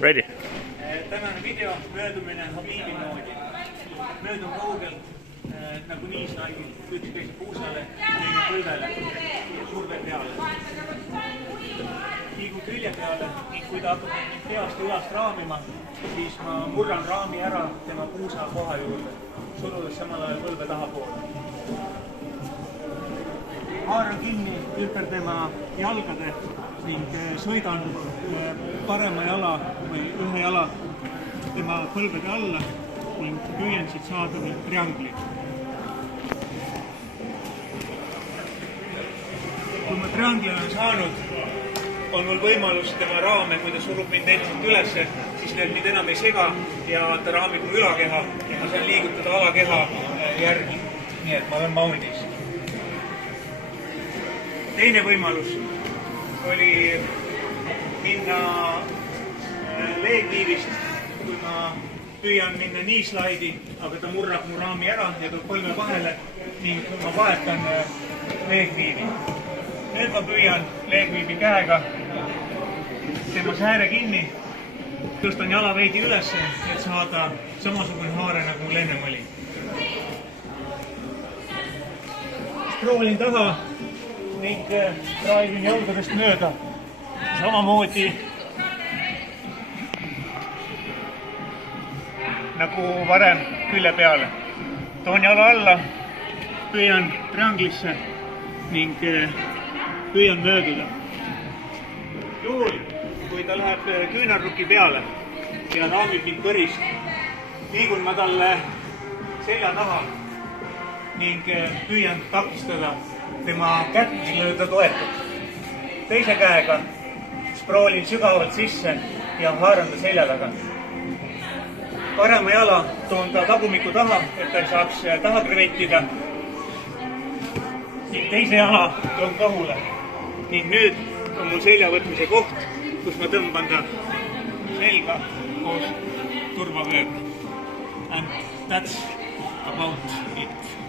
Ready. Tänane video möödumine Habibi moodi. Möödun kaugelt nagu niislaigid, üks käis puusale, teine põlvele, surve peale. Liigun külje peale ning kui ta hakkab peast ja ülast raamima, siis ma murran raami ära tema puusa koha juurde, surudes samal ajal põlve tahapoole. Haaran kinni ümber tema jalgade ning sõidan parema jala või ühe jala tema põlvede alla ning püüan siit saada triangli. Kui ma triangli olen saanud, on mul võimalus tema raame, kui ta surub mind endiselt ülesse, siis need mind enam ei sega ja ta raamib mu ülakeha ja ma saan liigutada alakeha järgi. Nii et ma olen mount'is. Teine võimalus oli minna leegkiivist, kui ma püüan minna niislaidi, aga ta murrab mu raami ära ja tuleb põlve vahele ning ma vahetan leegkiivi. Nüüd ma püüan leegkiivi käega tema sääre kinni, tõstan jala veidi ülesse, et saada samasugune haare nagu mul ennem oli. Proovin taha ning raivin jalgadest mööda. Samamoodi nagu varem külje peale. Toon jala alla, püüan trianglisse ning püüan mööduda. Juhul, kui ta läheb küünarnuki peale ja raamib mind kõrist, liigun ma talle selja taha ning püüan takistada tema kätt, millele ta toetab. Teise käega sproolin sügavalt sisse ja haaran ta selja taga. Parema jala toon ta tagumiku taha, et ta ei saaks taha krevettida. Ning teise jala toon kahule. Ning nüüd on mul selja võtmise koht, kus ma tõmban ta selga koos turvavööga. And that's about it.